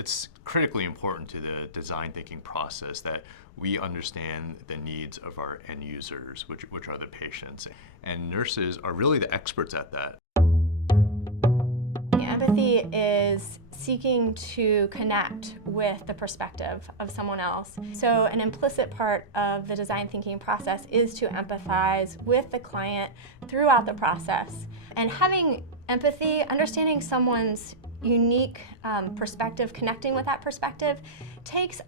it's critically important to the design thinking process that we understand the needs of our end users, which are the patients. And nurses are really the experts at that. Empathy is seeking to connect with the perspective of someone else. So an implicit part of the design thinking process is to empathize with the client throughout the process. And having empathy, understanding someone's unique perspective, connecting with that perspective, takes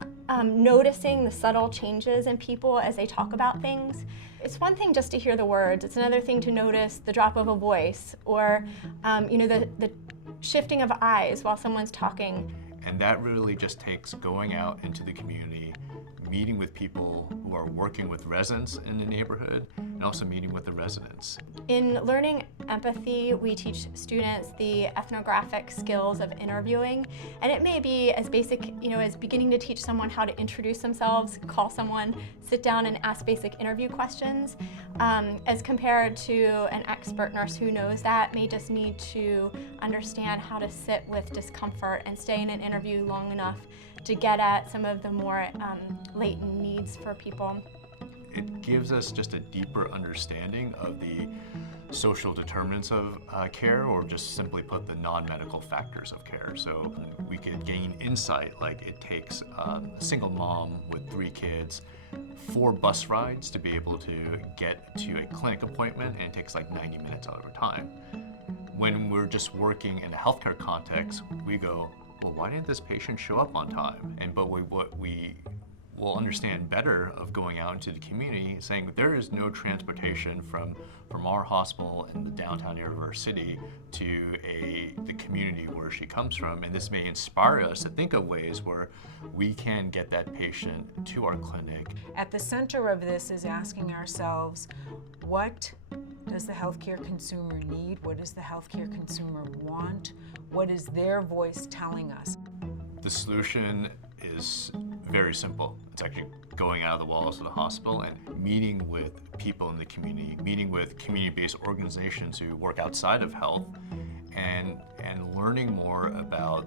noticing the subtle changes in people as they talk about things. It's one thing just to hear the words, it's another thing to notice the drop of a voice or the shifting of eyes while someone's talking. And that really just takes going out into the community, meeting with people who are working with residents in the neighborhood, and also meeting with the residents. In learning empathy, we teach students the ethnographic skills of interviewing, and it may be as basic, as beginning to teach someone how to introduce themselves, call someone, sit down and ask basic interview questions, as compared to an expert nurse who knows that may just need to understand how to sit with discomfort and stay in an interview long enough to get at some of the more latent needs for people. It gives us just a deeper understanding of the social determinants of care, or just simply put, the non-medical factors of care. So we could gain insight, like it takes a single mom with 3 kids 4 bus rides to be able to get to a clinic appointment, and it takes like 90 minutes out of her time. When we're just working in a healthcare context, we go, well, why didn't this patient show up on time? But what we will understand better of going out into the community, saying there is no transportation from our hospital in the downtown area of our city to the community where she comes from, and this may inspire us to think of ways where we can get that patient to our clinic. At the center of this is asking ourselves, what does the healthcare consumer need? What does the healthcare consumer want? What is their voice telling us? The solution is very simple. It's actually going out of the walls of the hospital and meeting with people in the community, meeting with community-based organizations who work outside of health, and learning more about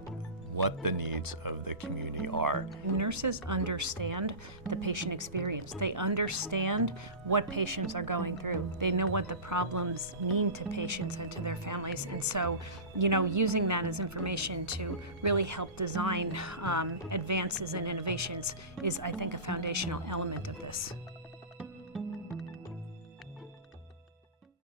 what the needs of the community are. Nurses understand the patient experience. They understand what patients are going through. They know what the problems mean to patients and to their families. And so, using that as information to really help design advances and innovations is, I think, a foundational element of this.